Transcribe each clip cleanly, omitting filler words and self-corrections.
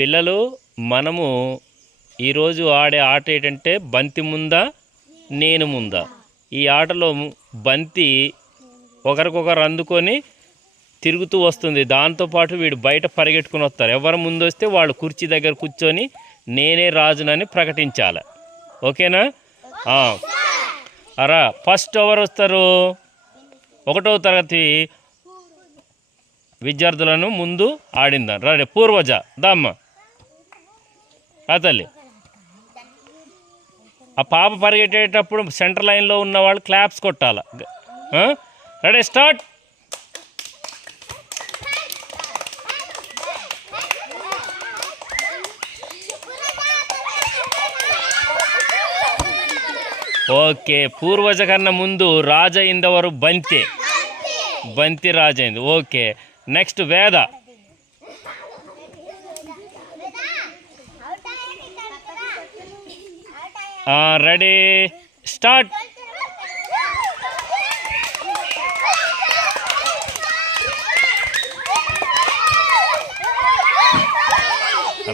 పిల్లలు మనము ఈరోజు ఆడే ఆట ఏంటంటే బంతి ముందా నేను ముందా. ఈ ఆటలో బంతి ఒకరికొకరు అందుకొని తిరుగుతూ వస్తుంది. దాంతోపాటు వీడు బయట పరిగెట్టుకుని వస్తారు. ఎవరు ముందు వస్తే వాళ్ళు కుర్చీ దగ్గర కూర్చొని నేనే రాజునని ప్రకటించాలి. ఓకేనా? అరా ఫస్ట్ ఎవరు వస్తారు? 1వ తరగతి విద్యార్థులను ముందు ఆడిందాం. రెడీ? పూర్వజ దమ్మ ఆ తల్లి. ఆ పాప పరిగెట్టేటప్పుడు సెంటర్ లైన్లో ఉన్న వాళ్ళు క్లాప్స్ కొట్టాలి. Ready start. ఓకే, పూర్వజ కన్నా ముందు రాజయిందవరు బంతి రాజైంది. ఓకే, నెక్స్ట్ వేద. Ready start.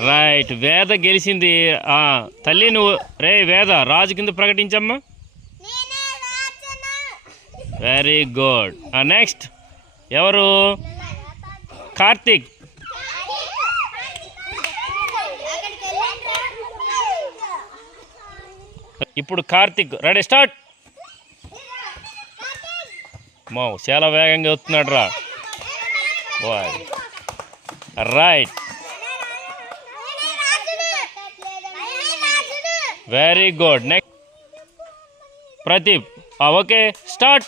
రైట్, వేద గెలిచింది. తల్లి నువ్వు వేద రాజు కింద ప్రకటించమ్మా. Very good. నెక్స్ట్ ఎవరు? కార్తీక్. ఇప్పుడు కార్తీక్. Ready start. చాలా వేగంగా వస్తున్నాడు రా. Right, very good. Next Pradeep. Okay start.